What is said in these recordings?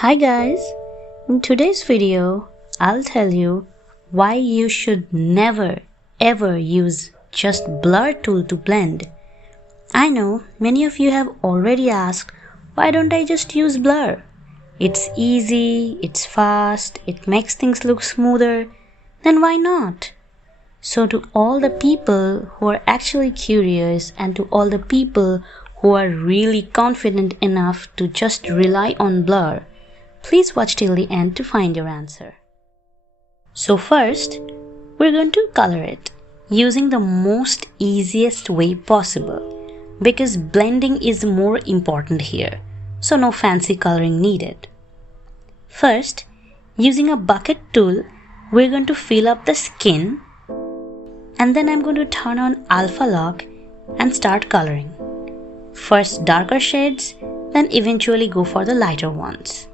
Hi guys, in today's video I'll tell you why you should never ever use just blur tool to blend. I know many of you have already asked, why don't I just use blur? It's easy, it's fast, it makes things look smoother, then why not? So to all the people who are actually curious and to all the people who are really confident enough to just rely on blur, please watch till the end to find your answer. So first, we're going to color it using the most easiest way possible because blending is more important here, so no fancy coloring needed. First, using a bucket tool, we're going to fill up the skin and then I'm going to turn on alpha lock and start coloring. First darker shades, then eventually go for the lighter ones.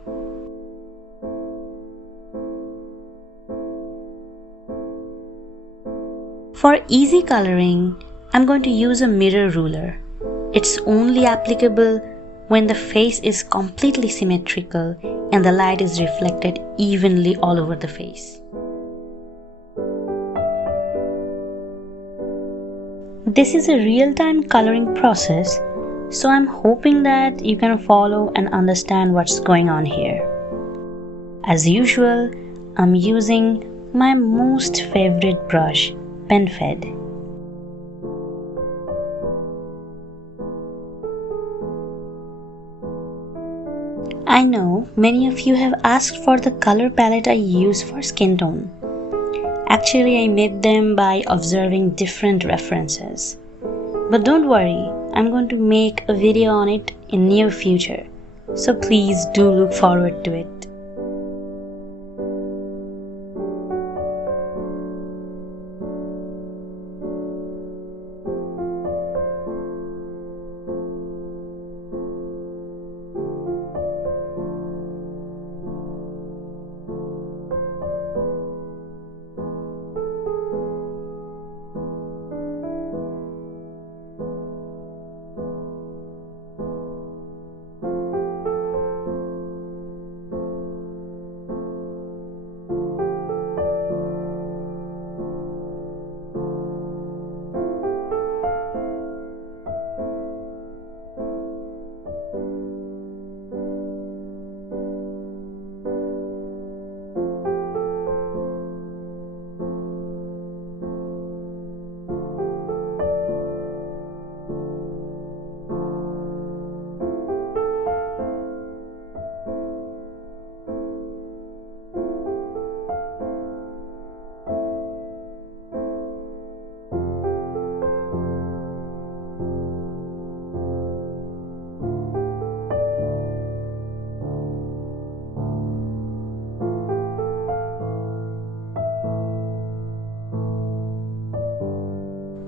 For easy coloring, I'm going to use a mirror ruler. It's only applicable when the face is completely symmetrical and the light is reflected evenly all over the face. This is a real-time coloring process, so I'm hoping that you can follow and understand what's going on here. As usual, I'm using my most favorite brush, pen fed. I know many of you have asked for the color palette I use for skin tone. Actually, I made them by observing different references. But don't worry, I'm going to make a video on it in near future. So please do look forward to it.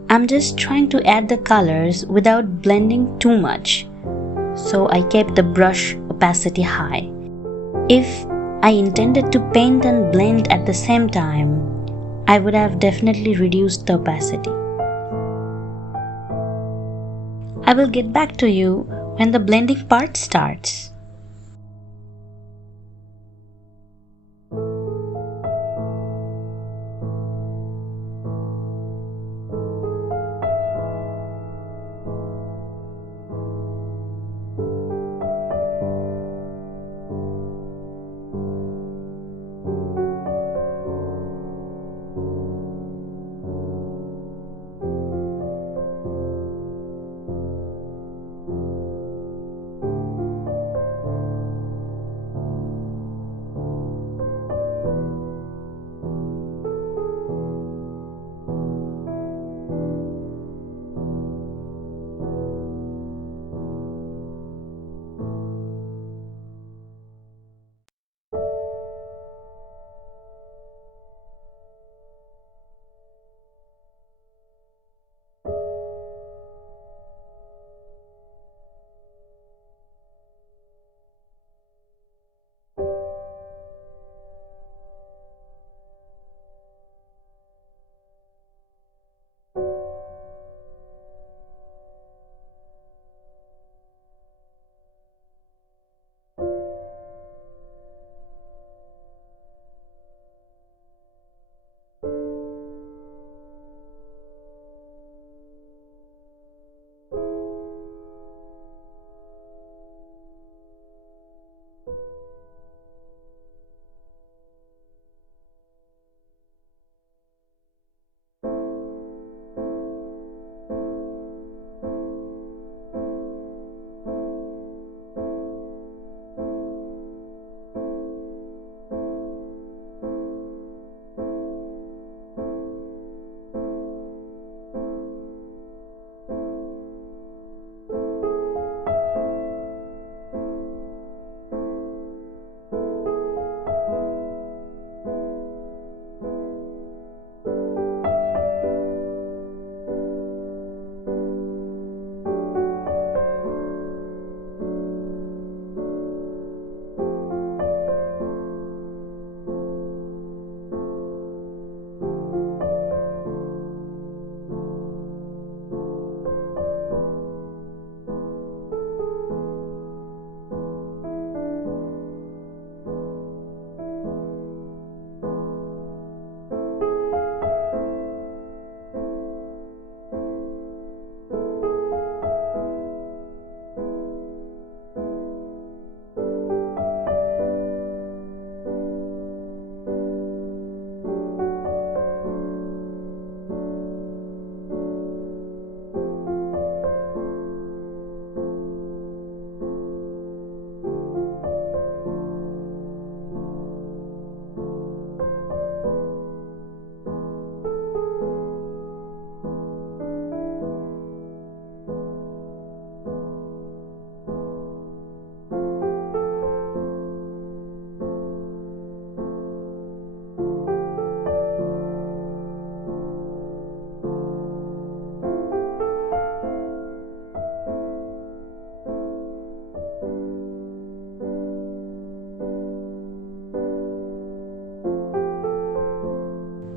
I'm just trying to add the colors without blending too much, so I kept the brush opacity high. If I intended to paint and blend at the same time, I would have definitely reduced the opacity. I will get back to you when the blending part starts.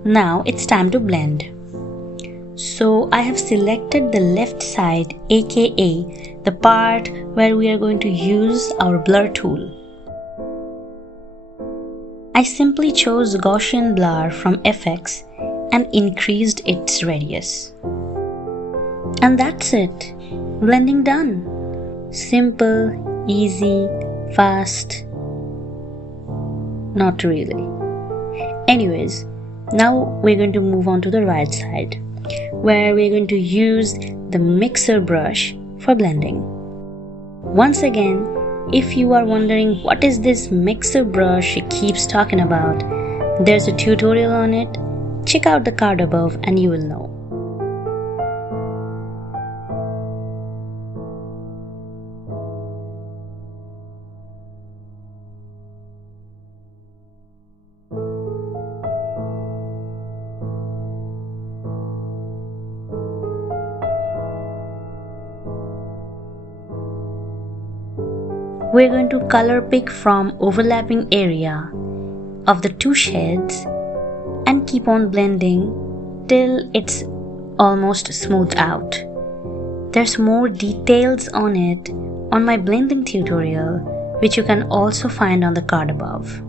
Now it's time to blend. So I have selected the left side, aka the part where we are going to use our blur tool. I simply chose Gaussian blur from FX and increased its radius. And that's it. Blending done. Simple, easy, fast. Not really. Anyways, now we're going to move on to the right side, where we're going to use the mixer brush for blending. Once again, if you are wondering what is this mixer brush she keeps talking about, there's a tutorial on it. Check out the card above and you will know. We're going to color pick from overlapping area of the two shades and keep on blending till it's almost smoothed out. There's more details on it on my blending tutorial, which you can also find on the card above.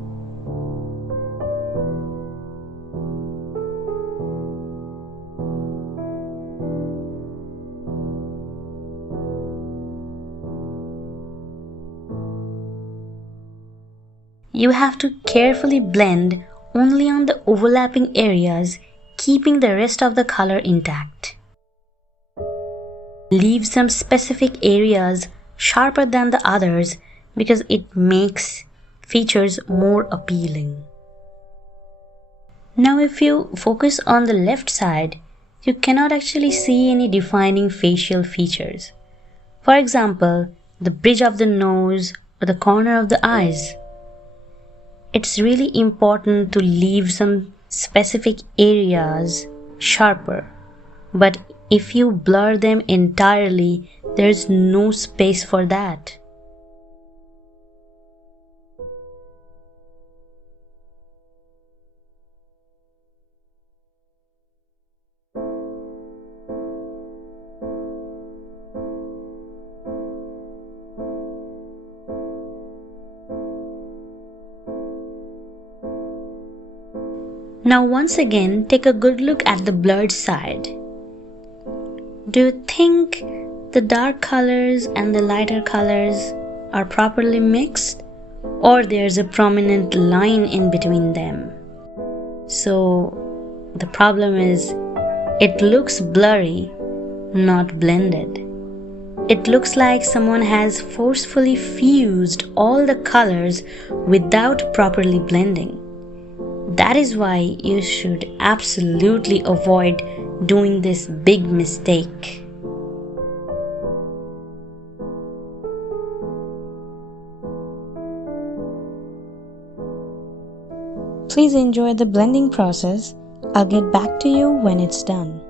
You have to carefully blend only on the overlapping areas, keeping the rest of the color intact. Leave some specific areas sharper than the others because it makes features more appealing. Now if you focus on the left side, you cannot actually see any defining facial features. For example, the bridge of the nose or the corner of the eyes. It's really important to leave some specific areas sharper, but if you blur them entirely, there's no space for that. Now once again, take a good look at the blurred side. Do you think the dark colors and the lighter colors are properly mixed, or there's a prominent line in between them? So the problem is, it looks blurry, not blended. It looks like someone has forcefully fused all the colors without properly blending. That is why you should absolutely avoid doing this big mistake. Please enjoy the blending process. I'll get back to you when it's done.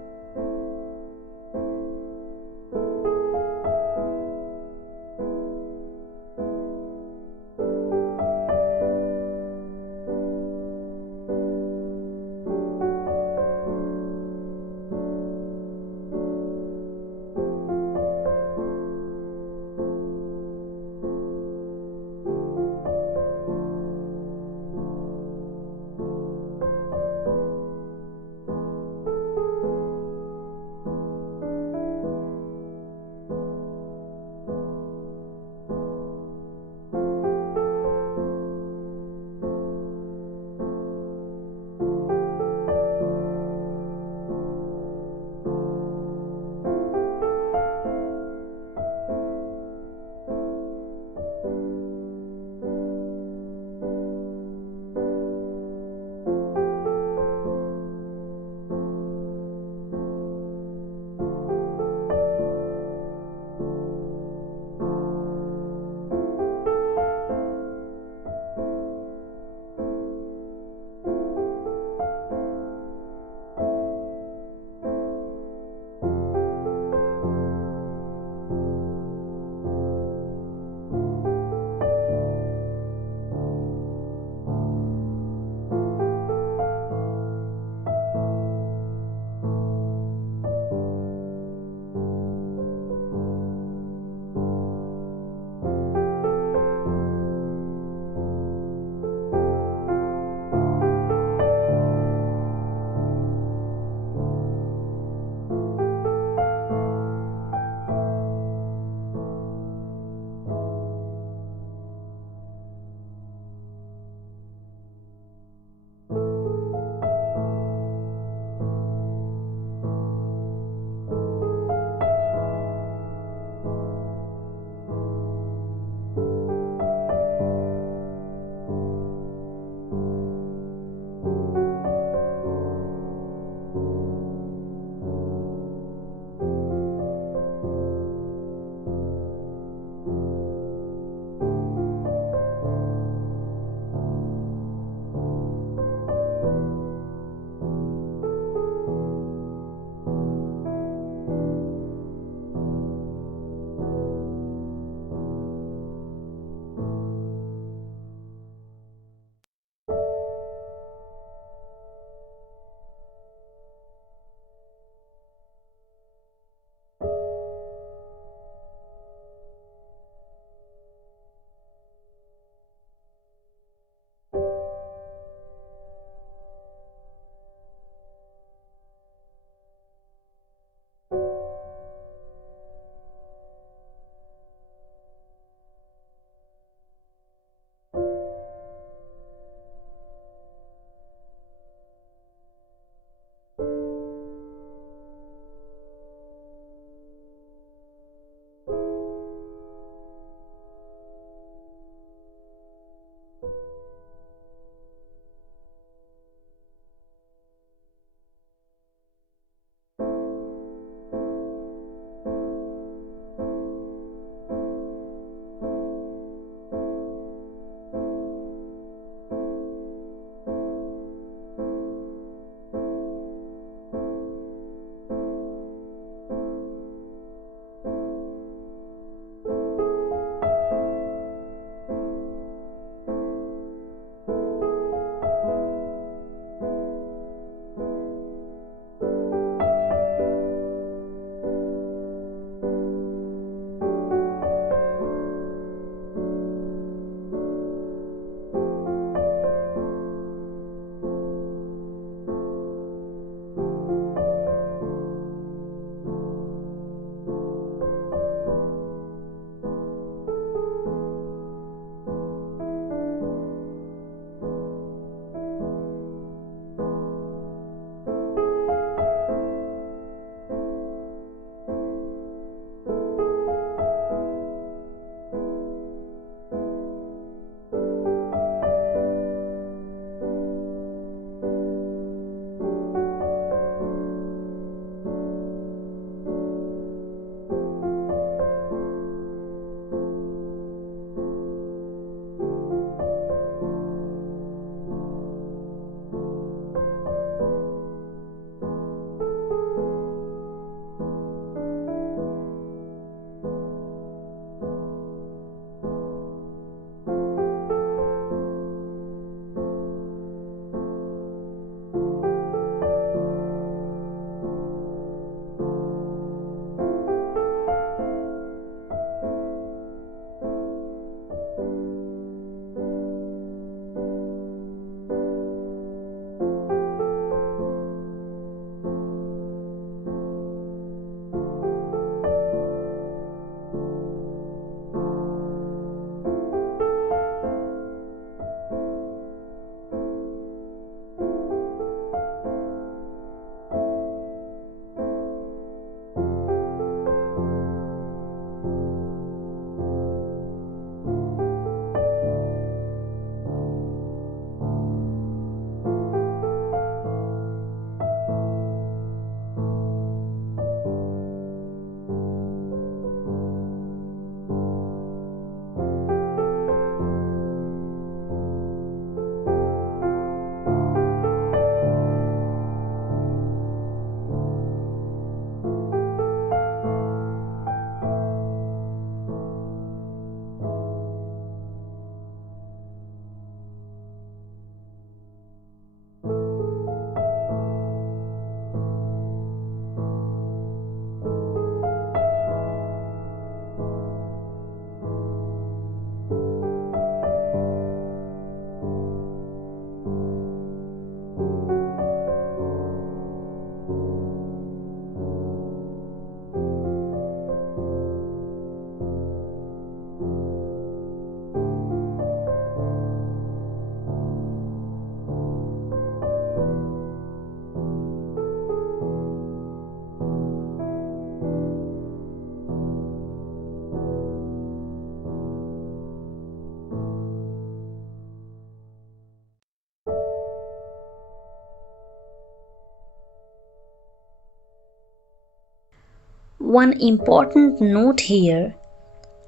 One important note here,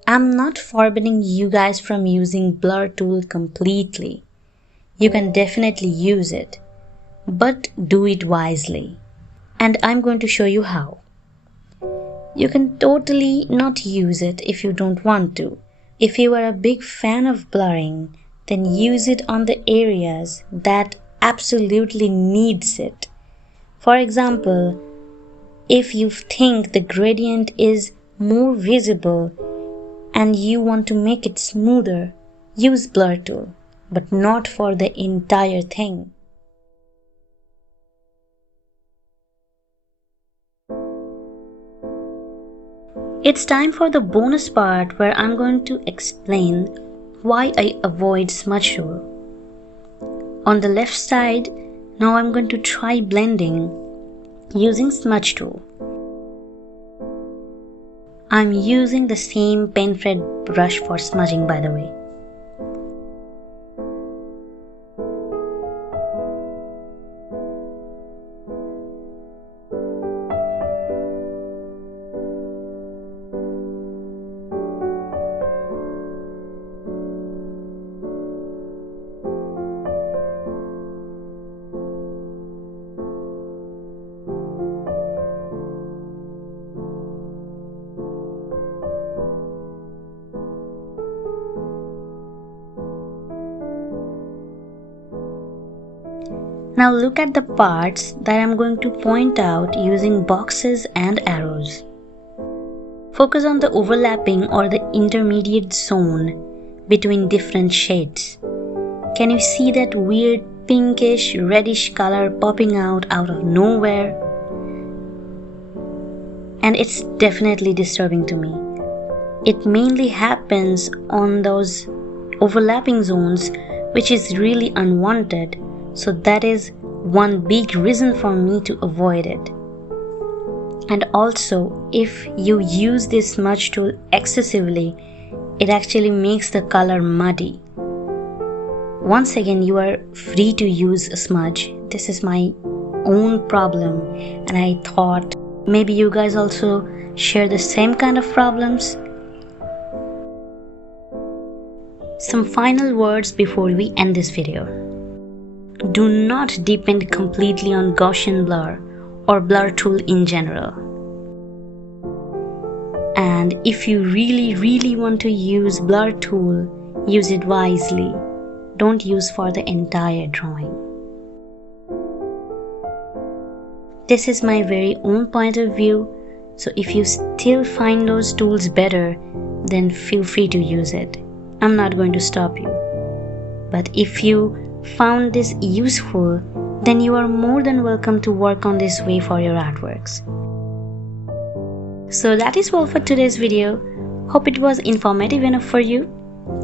I'm not forbidding you guys from using blur tool completely. You can definitely use it, but do it wisely. And I'm going to show you how. You can totally not use it if you don't want to. If you are a big fan of blurring, then use it on the areas that absolutely needs it. For example, if you think the gradient is more visible and you want to make it smoother, use blur tool, but not for the entire thing. It's time for the bonus part where I'm going to explain why I avoid smudge tool. On the left side, now I'm going to try blending using smudge tool. I'm using the same pen thread brush for smudging, by the way. Now look at the parts that I'm going to point out using boxes and arrows. Focus on the overlapping or the intermediate zone between different shades. Can you see that weird pinkish reddish color popping out of nowhere? And it's definitely disturbing to me. It mainly happens on those overlapping zones, which is really unwanted. So that is one big reason for me to avoid it. And also, if you use this smudge tool excessively, it actually makes the color muddy. Once again, you are free to use a smudge. This is my own problem, and I thought maybe you guys also share the same kind of problems. Some final words before we end this video. Do not depend completely on Gaussian blur or blur tool in general. And if you really want to use blur tool, use it wisely. Don't use for the entire drawing. This is my very own point of view, so if you still find those tools better, then feel free to use it. I'm not going to stop you. But if you found this useful, then you are more than welcome to work on this way for your artworks. So that is all for today's video. Hope it was informative enough for you.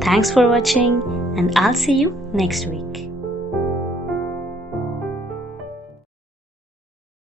Thanks for watching, and I'll see you next week.